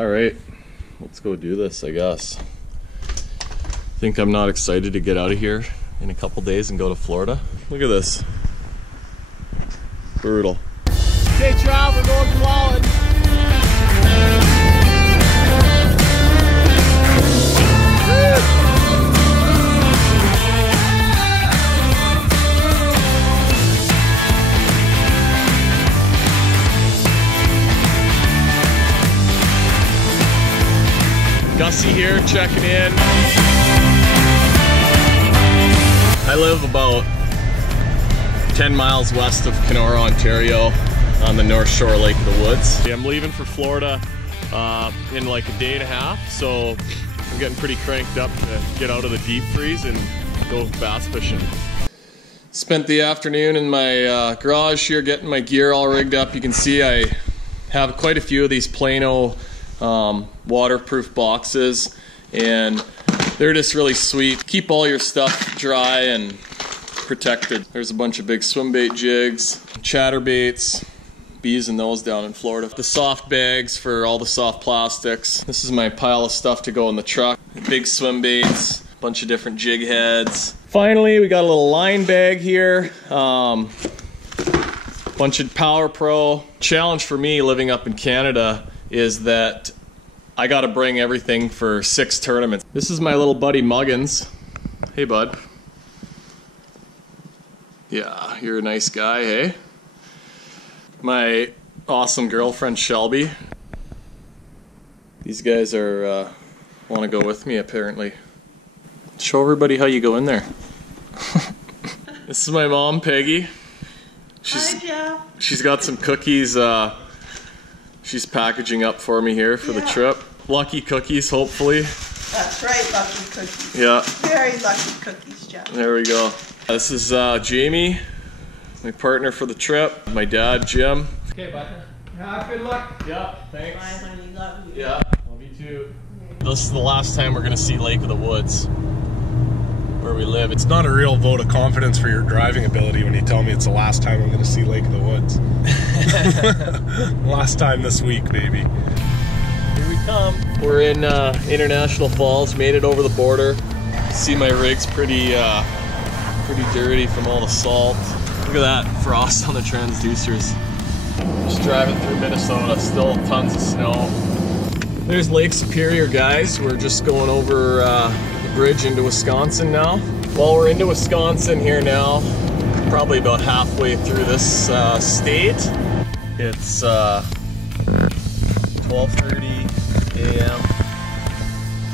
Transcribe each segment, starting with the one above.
All right, let's go do this, I guess. Think I'm not excited to get out of here in a couple days and go to Florida. Look at this. Brutal. Okay, Trav, we're going plowing. Gussy here, checking in. I live about 10 miles west of Kenora, Ontario, on the North Shore Lake of the Woods. I'm leaving for Florida in like a day and a half, so I'm getting pretty cranked up to get out of the deep freeze and go bass fishing. Spent the afternoon in my garage here getting my gear all rigged up. You can see I have quite a few of these Plano waterproof boxes, and they're just really sweet. Keep all your stuff dry and protected. There's a bunch of big swim bait jigs, chatterbaits, be using those down in Florida. The soft bags for all the soft plastics. This is my pile of stuff to go in the truck. Big swim baits, a bunch of different jig heads. Finally, we got a little line bag here. Bunch of Power Pro. Challenge for me living up in Canada is that I gotta bring everything for 6 tournaments. This is my little buddy Muggins. Hey bud. Yeah, you're a nice guy, hey? My awesome girlfriend Shelby. These guys are want to go with me apparently. Show everybody how you go in there. This is my mom Peggy. Hi Jeff. She's got some cookies she's packaging up for me here for the trip. Lucky cookies, hopefully. That's right, lucky cookies. Yeah. Very lucky cookies, Jeff. There we go. This is Jamie, my partner for the trip. My dad, Jim. Okay, bud. Good luck. Yeah, thanks. Bye, honey. Love you. Yeah, love you too. This is the last time we're gonna see Lake of the Woods, where we live. It's not a real vote of confidence for your driving ability when you tell me it's the last time I'm gonna see Lake of the Woods. Last time this week, baby. Here we come. We're in International Falls, made it over the border. See my rig's pretty dirty from all the salt. Look at that frost on the transducers. Just driving through Minnesota, still tons of snow. There's Lake Superior, guys. We're just going over the bridge into Wisconsin now. Well, we're into Wisconsin here now, probably about halfway through this state. It's 12:30 a.m.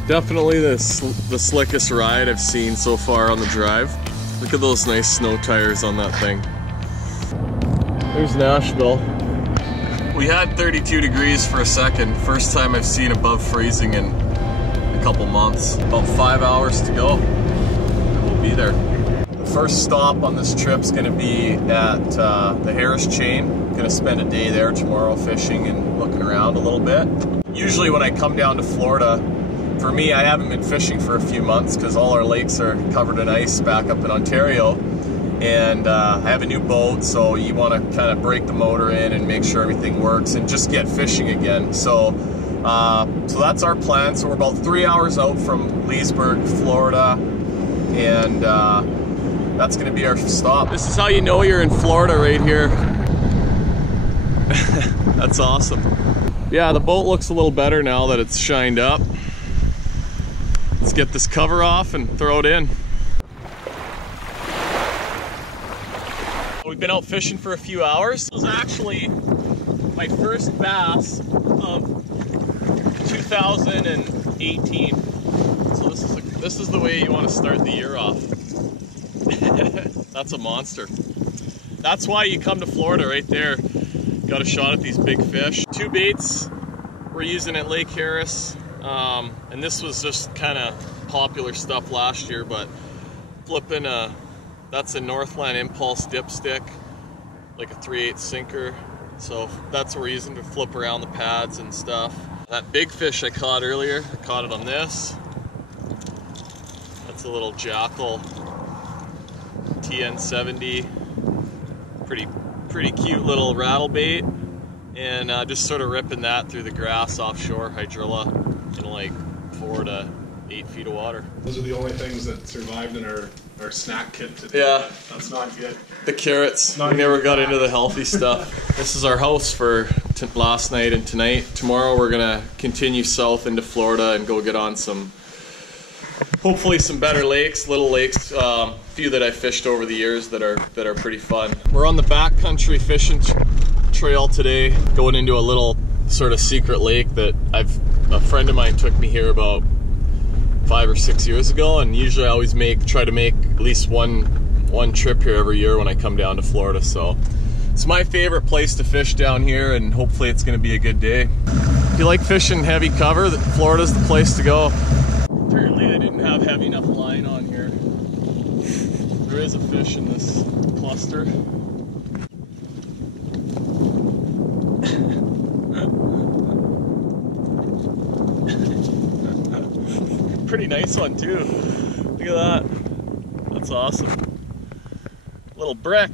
Definitely the slickest ride I've seen so far on the drive. Look at those nice snow tires on that thing. There's Nashville. We had 32 degrees for a second. First time I've seen above freezing in a couple months. About 5 hours to go. We'll be there. The first stop on this trip's gonna be at the Harris Chain. Gonna spend a day there tomorrow fishing and looking around a little bit. Usually when I come down to Florida, for me, I haven't been fishing for a few months because all our lakes are covered in ice back up in Ontario. And I have a new boat, so you want to kind of break the motor in and make sure everything works and just get fishing again. So that's our plan. So we're about 3 hours out from Leesburg, Florida, and that's going to be our stop. This is how you know you're in Florida right here. That's awesome. Yeah, the boat looks a little better now that it's shined up. Let's get this cover off and throw it in. We've been out fishing for a few hours. This was actually my first bass of 2018. So this is the way you want to start the year off. That's a monster. That's why you come to Florida right there. Got a shot at these big fish. 2 baits we're using at Lake Harris. And this was just kind of popular stuff last year, but flipping that's a Northland Impulse dipstick, like a 3/8 sinker. So that's what we're using to flip around the pads and stuff. That big fish I caught earlier, I caught it on this. That's a little Jackal TN70. Pretty cute little rattle bait. and just sort of ripping that through the grass offshore, hydrilla, in like 4 to 8 feet of water. Those are the only things that survived in our snack kit today. Yeah. That's not good. The carrots. We never got into the healthy stuff. This is our house for last night and tonight. Tomorrow we're gonna continue south into Florida and go get on some, hopefully some better lakes, little lakes, few that I fished over the years that are pretty fun. We're on the backcountry fishing trail today, going into a little sort of secret lake that a friend of mine took me here about 5 or 6 years ago, and usually I always try to make at least one trip here every year when I come down to Florida. So it's my favorite place to fish down here, and hopefully it's going to be a good day. If you like fishing heavy cover, Florida's the place to go. Apparently I didn't have heavy enough line on here. There is a fish in this cluster. Pretty nice one too. Look at that. That's awesome. Little brick.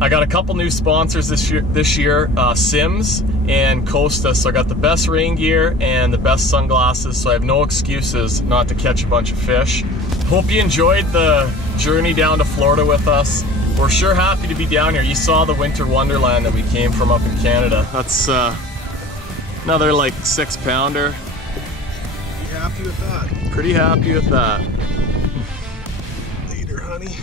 I got a couple new sponsors this year, Sims and Costa. So I got the best rain gear and the best sunglasses, so I have no excuses not to catch a bunch of fish. Hope you enjoyed the journey down to Florida with us. We're sure happy to be down here. You saw the winter wonderland that we came from up in Canada. That's another like 6-pounder. Happy with that. Pretty happy with that. Later, honey.